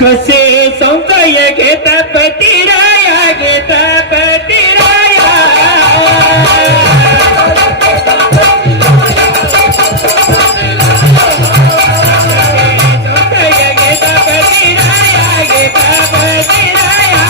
कसे संशय घेता पतिराया घेता पतिराया संशय घेता पतिराया घेता पतिराया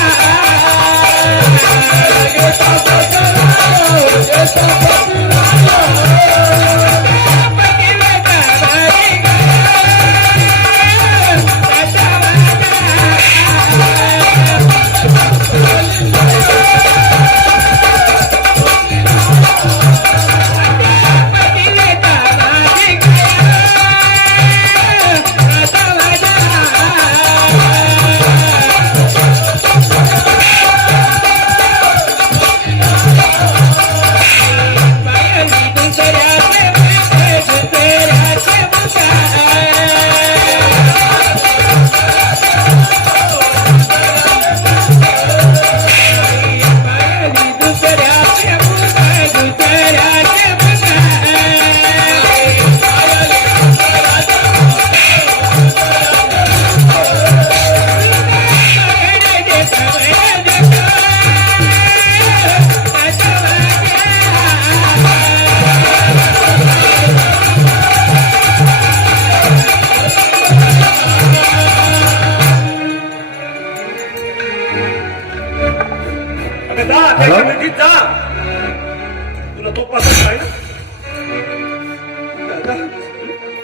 तुला तो पसंत आहे ना?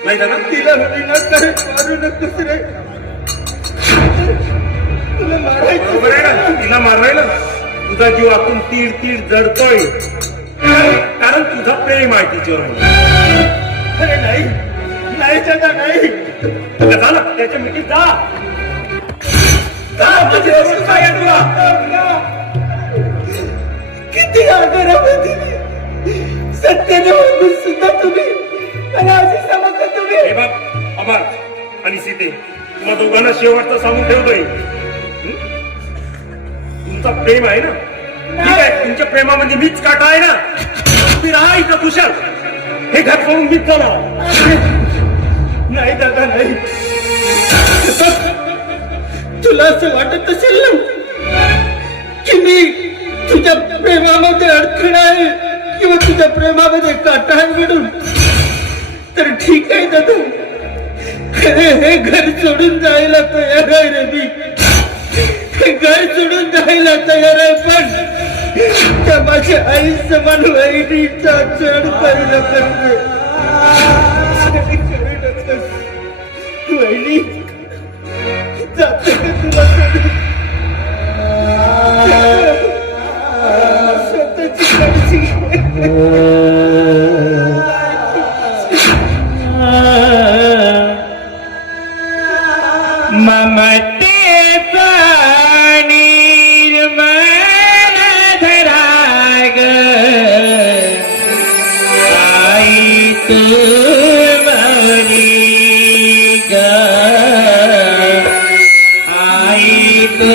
नाही दादा, तिला मारू नकोस रे. तुला मारायचं बरोबर आहे ना? तिला मारायला तुझा जीव आतून तीड तीड जडतोय, कारण तुझा प्रेम आहे तिच्यावर. अरे नाही नाही दादा नाही. झालं त्याच्या मिठीत जा. माझी वस्तू काय आहे तुला? किती आदरामध्ये सत्याने म्हणून सुद्धा तुम्ही आणि अशी समजता तुम्ही. हे बघ अमर आणि सीते, तुम्हा दोघांना शेवटचं सांगून ठेवतोय, तुमचा प्रेम आहे ना, ठीक आहे, तुमच्या प्रेमामध्ये मीच काटा आहे ना. तुम्ही राहा इथं कुशल, हे घर सोडून मीच जाणार. नाही दादा नाही. तुला असं वाटत असेल ना की मी तुझ्या प्रेमामध्ये अडथळा आहे किंवा तुझ्या प्रेमामध्ये काटा आहे म्हणून, तर ठीक आहे दादा, हे घर सोडून जायला तयार आहे रे मी. हे घर सोडून जायला तयार आहे, पण त्या माझ्या आई समान वहिनीचा चढ पाहिला करते. वहिनी जाते का तुला स्वतःची काळजी ममतेचा निर्मळ धराग आई तू मरी ग आई तू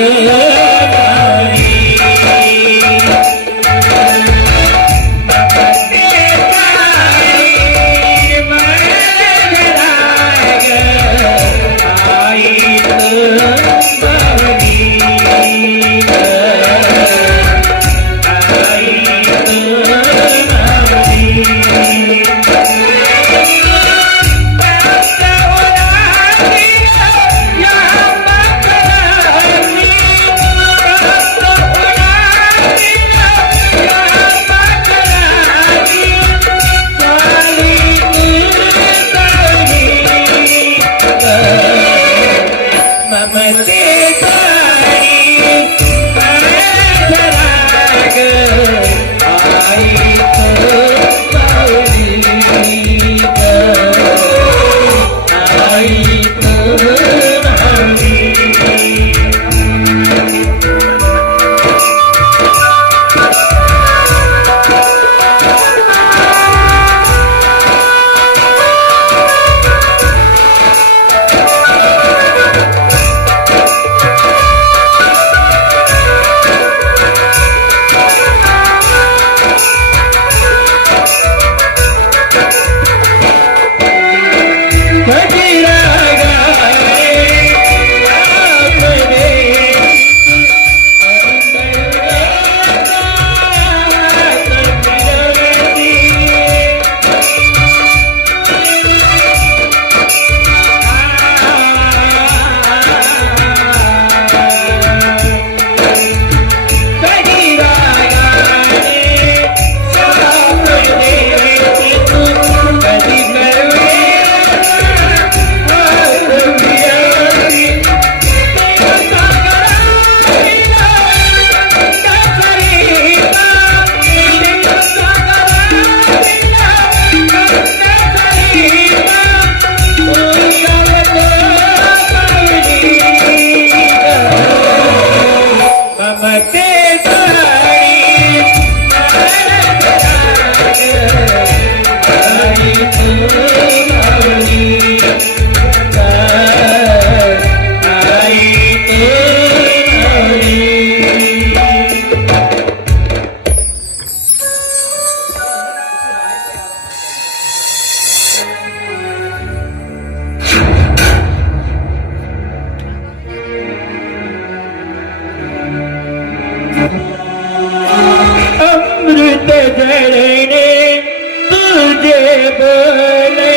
बोलणे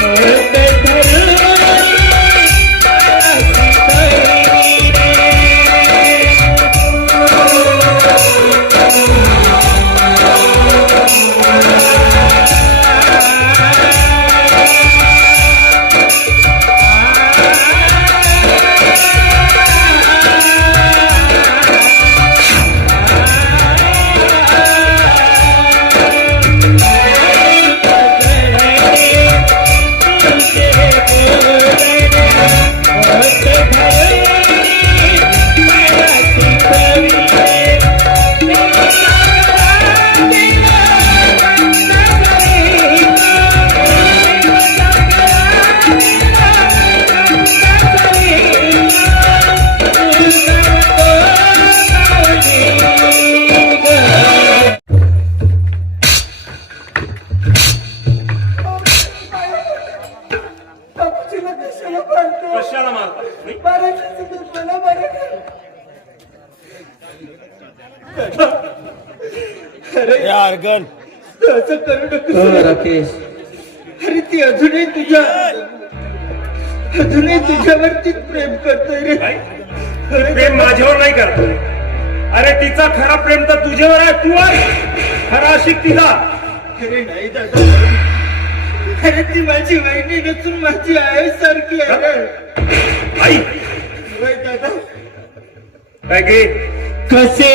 होत धरून बापूजीला कशाला मारतो? कशाला मारता मारायचं तर मला मारा. अरे असं करू नको राकेश अरे ती अजूनही तुझ्यावरतीच प्रेम करतोय रे. काय? प्रेम माझ्यावर नाही करत. अरे तिचा खरा प्रेम तर तुझ्यावर आहे. तू आहे खरा आशिक तिला. अरे नाही दादा, अरे ती माझी वहिनी नसून माझी आई सारखी आहे रे. आई होय दादा. काय गे कसे